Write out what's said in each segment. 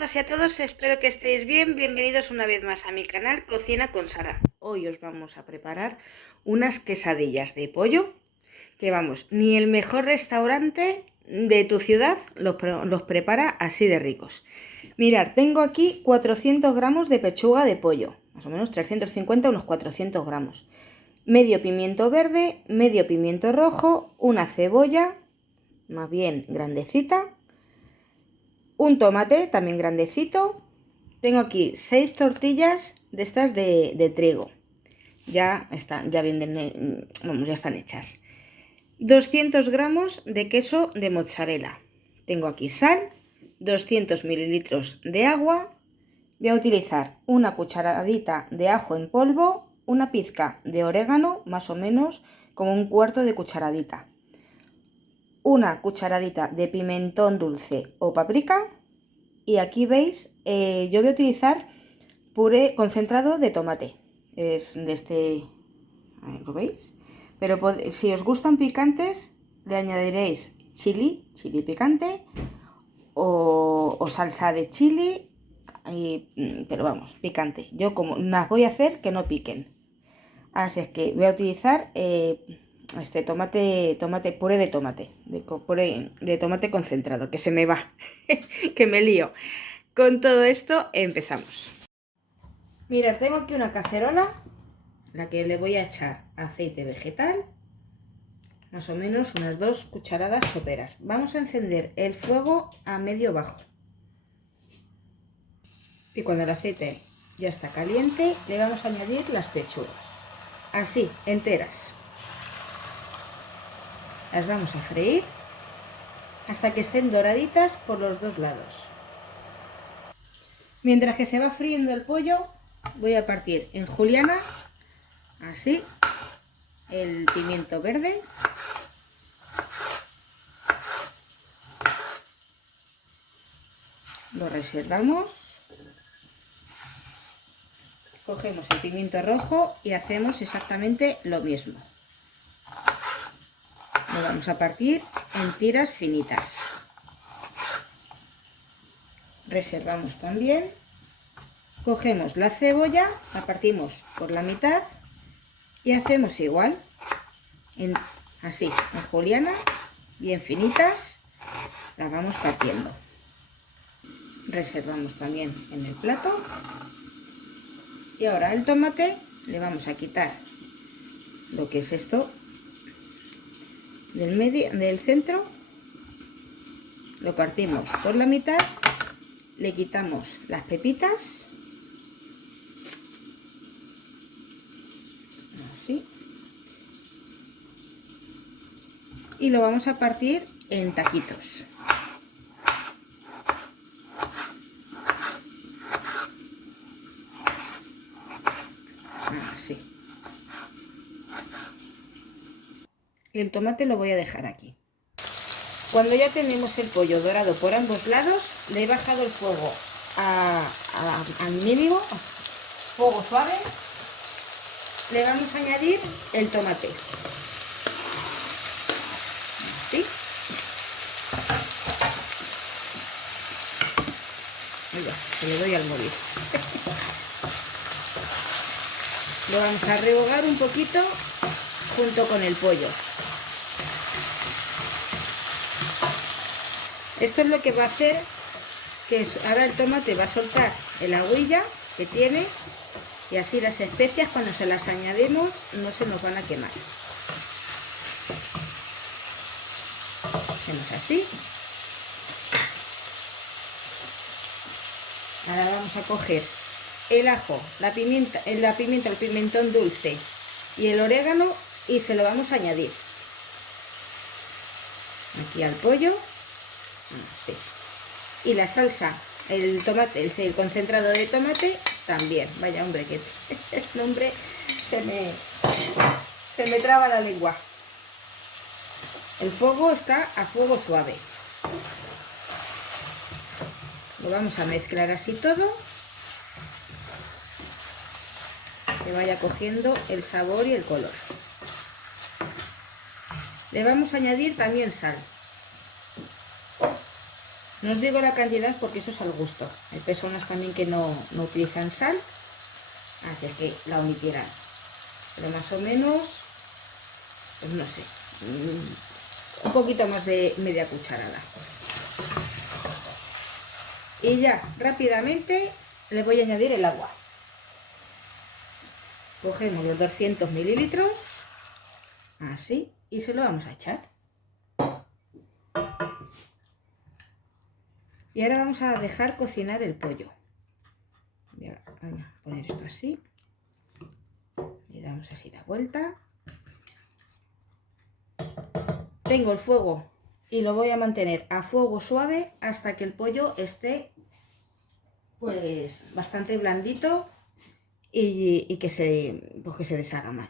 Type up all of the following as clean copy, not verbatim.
Hola a todos, espero que estéis bien. Bienvenidos una vez más a mi canal Cocina con Sara. Hoy os vamos a preparar unas quesadillas de pollo que vamos, ni el mejor restaurante de tu ciudad los prepara así de ricos. Mirad, tengo aquí 400 gramos de pechuga de pollo, más o menos 350, unos 400 gramos. Medio pimiento verde, medio pimiento rojo, una cebolla, más bien grandecita, un tomate también grandecito. Tengo aquí 6 tortillas de estas de trigo. Ya están, ya vienen, vamos, ya están hechas. 200 gramos de queso de mozzarella. Tengo aquí sal, 200 mililitros de agua. Voy a utilizar una cucharadita de ajo en polvo, una pizca de orégano, más o menos como un cuarto de cucharadita. Una cucharadita de pimentón dulce o paprika. Y aquí veis, yo voy a utilizar puré concentrado de tomate. Es de este, ¿lo veis? Pero si os gustan picantes, le añadiréis chili picante o salsa de chili, pero vamos, picante. Yo como las voy a hacer que no piquen. Así es que voy a utilizar este puré de tomate, puré de tomate concentrado, que se me va, que me lío. Con todo esto empezamos. Mirad, tengo aquí una cacerola, la que le voy a echar aceite vegetal, más o menos unas 2 cucharadas soperas. Vamos a encender el fuego a medio bajo. Y cuando el aceite ya está caliente, le vamos a añadir las pechugas, así, enteras. Las vamos a freír hasta que estén doraditas por los dos lados. Mientras que se va friendo el pollo, voy a partir en juliana, así, el pimiento verde, lo reservamos, cogemos el pimiento rojo y hacemos exactamente lo mismo. Lo vamos a partir en tiras finitas. Reservamos también, cogemos la cebolla, la partimos por la mitad y hacemos igual, así, en juliana, bien finitas, las vamos partiendo. Reservamos también en el plato. Y ahora el tomate le vamos a quitar lo que es esto del medio, del centro, lo partimos por la mitad, le quitamos las pepitas, así, y lo vamos a partir en taquitos. Así. El tomate lo voy a dejar aquí. Cuando ya tenemos el pollo dorado por ambos lados, le he bajado el fuego al mínimo, fuego suave. Le vamos a añadir el tomate. Así. Mira, que le doy al móvil. Lo vamos a rehogar un poquito junto con el pollo. Esto es lo que va a hacer que ahora el tomate va a soltar el agüilla que tiene y así las especias cuando se las añadimos no se nos van a quemar. Hacemos así. Ahora vamos a coger el ajo, la pimienta, el pimentón dulce y el orégano y se lo vamos a añadir aquí al pollo. Así. Y la salsa, el tomate, el concentrado de tomate también. Vaya hombre, que el nombre se me traba la lengua. El fuego está a fuego suave. Lo vamos a mezclar así todo, que vaya cogiendo el sabor y el color. Le vamos a añadir también sal. No os digo la cantidad porque eso es al gusto. Hay personas también que no utilizan sal, así es que la omitirán. Pero más o menos, pues no sé, un poquito más de media cucharada. Y ya rápidamente le voy a añadir el agua. Cogemos los 200 mililitros, así, y se lo vamos a echar. Y ahora vamos a dejar cocinar el pollo. Voy a poner esto así. Le damos así la vuelta. Tengo el fuego y lo voy a mantener a fuego suave hasta que el pollo esté pues bastante blandito y que se deshaga más.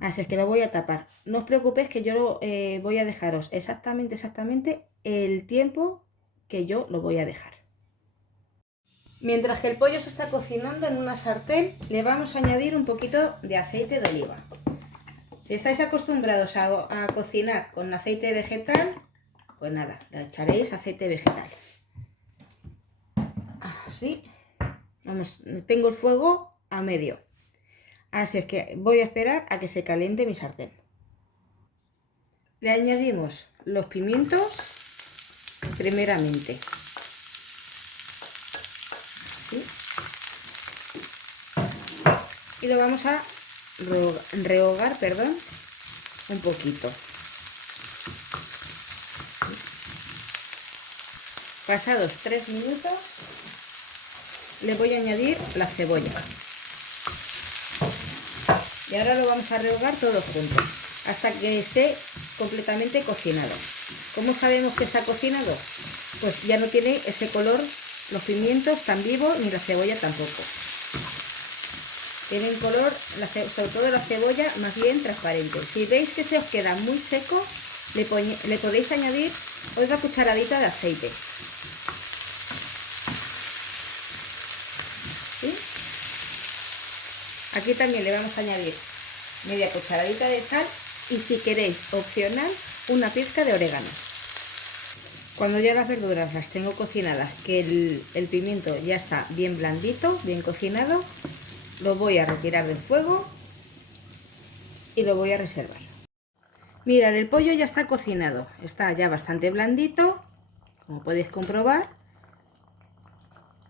Así es que lo voy a tapar. No os preocupéis que yo voy a dejaros exactamente el tiempo que yo lo voy a dejar. Mientras que el pollo se está cocinando en una sartén, le vamos a añadir un poquito de aceite de oliva. Si estáis acostumbrados a cocinar con aceite vegetal, pues nada, le echaréis aceite vegetal. Así. Vamos, tengo el fuego a medio. Así es que voy a esperar a que se caliente mi sartén. Le añadimos los pimientos primeramente. Así. Y lo vamos a rehogar, un poquito. Pasados 3 minutos le voy a añadir la cebolla. Y ahora lo vamos a rehogar todo junto hasta que esté completamente cocinado. ¿Cómo sabemos que está cocinado? Pues ya no tiene ese color, los pimientos tan vivos, ni la cebolla tampoco. Tienen color, sobre todo la cebolla, más bien transparente. Si veis que se os queda muy seco, le podéis añadir otra cucharadita de aceite. ¿Sí? Aquí también le vamos a añadir media cucharadita de sal y, si queréis, opcional, una pizca de orégano. Cuando ya las verduras las tengo cocinadas, que el pimiento ya está bien blandito, bien cocinado, lo voy a retirar del fuego y lo voy a reservar. Mirad, el pollo ya está cocinado, está ya bastante blandito, como podéis comprobar,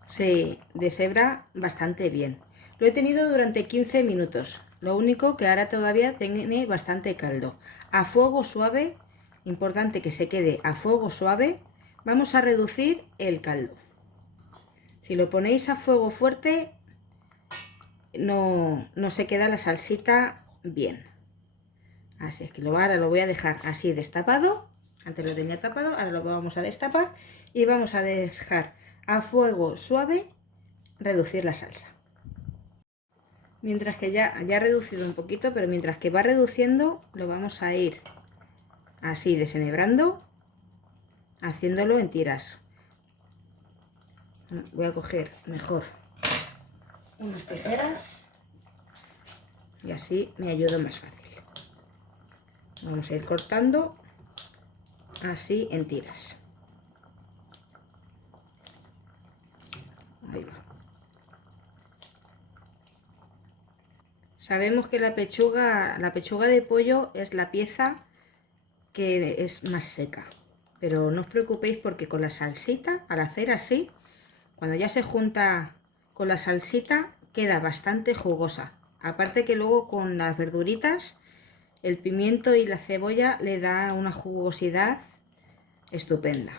se deshebra bastante bien. Lo he tenido durante 15 minutos, lo único que ahora todavía tiene bastante caldo. A fuego suave, importante que se quede a fuego suave, vamos a reducir el caldo. Si lo ponéis a fuego fuerte, no se queda la salsita bien. Así es que ahora lo voy a dejar así destapado. Antes lo tenía tapado, ahora lo vamos a destapar y vamos a dejar a fuego suave reducir la salsa. Mientras que ya ha reducido un poquito, pero mientras que va reduciendo lo vamos a ir así desenhebrando, haciéndolo en tiras. Voy a coger mejor unas tijeras y así me ayuda más fácil. Vamos a ir cortando así en tiras. Ahí va. Sabemos que la pechuga de pollo es la pieza que es más seca, pero no os preocupéis porque con la salsita, al hacer así, cuando ya se junta con la salsita, queda bastante jugosa. Aparte que luego con las verduritas, el pimiento y la cebolla le da una jugosidad estupenda.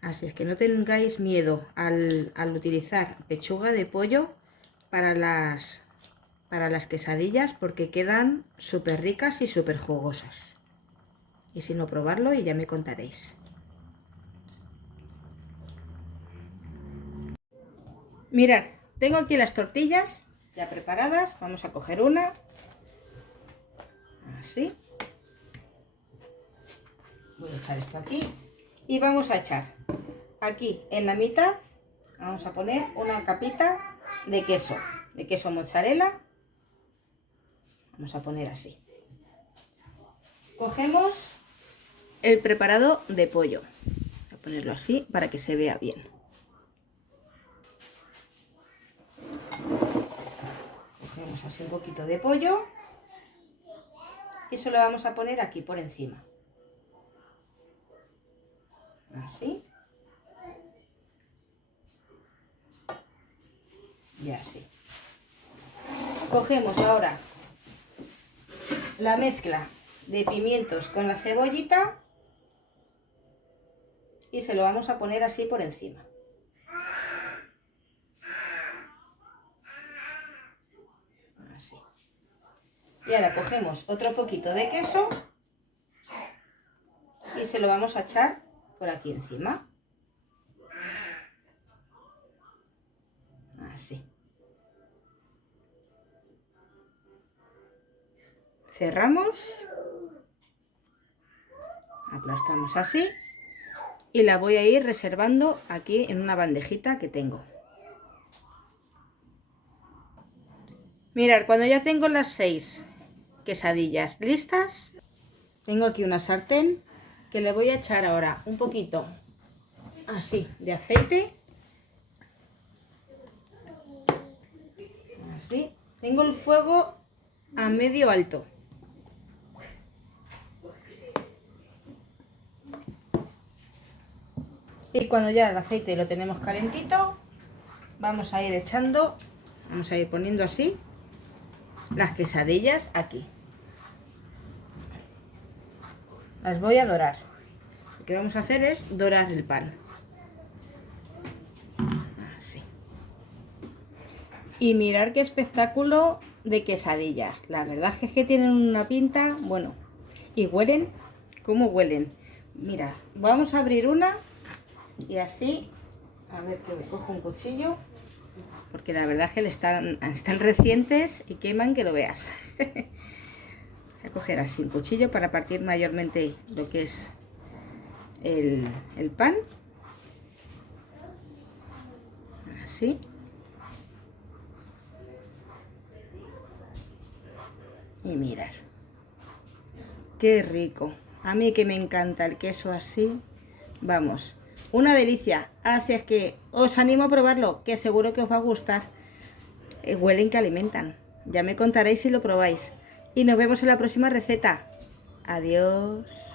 Así es que no tengáis miedo al utilizar pechuga de pollo para las quesadillas, porque quedan súper ricas y súper jugosas. Y si no, probarlo y ya me contaréis. Mirad, tengo aquí las tortillas ya preparadas. Vamos a coger una. Así. Voy a echar esto aquí. Y vamos a echar aquí en la mitad, vamos a poner una capita de queso mozzarella. Vamos a poner así. Cogemos el preparado de pollo. Voy a ponerlo así para que se vea bien. Cogemos así un poquito de pollo y se lo vamos a poner aquí por encima. Así. Y así. Cogemos ahora la mezcla de pimientos con la cebollita y se lo vamos a poner así por encima. Así. Y ahora cogemos otro poquito de queso y se lo vamos a echar por aquí encima. Así. Cerramos. Aplastamos así. Y la voy a ir reservando aquí en una bandejita que tengo. Mirad, cuando ya tengo las 6 quesadillas listas, tengo aquí una sartén que le voy a echar ahora un poquito así de aceite. Así. Tengo el fuego a medio alto. Y cuando ya el aceite lo tenemos calentito, vamos a ir echando, vamos a ir poniendo así las quesadillas aquí. Las voy a dorar. Lo que vamos a hacer es dorar el pan. Así. Y mirar qué espectáculo de quesadillas. La verdad es que tienen una pinta, bueno, y huelen, ¿cómo huelen? Mira, vamos a abrir una y así, a ver que cojo un cuchillo, porque la verdad es que están recientes y queman que lo veas. Voy a coger así un cuchillo para partir mayormente lo que es el pan. Así. Y mirar. Qué rico. A mí que me encanta el queso así. Vamos, una delicia. Así es que os animo a probarlo, que seguro que os va a gustar. Huelen que alimentan. Ya me contaréis si lo probáis. Y nos vemos en la próxima receta. Adiós.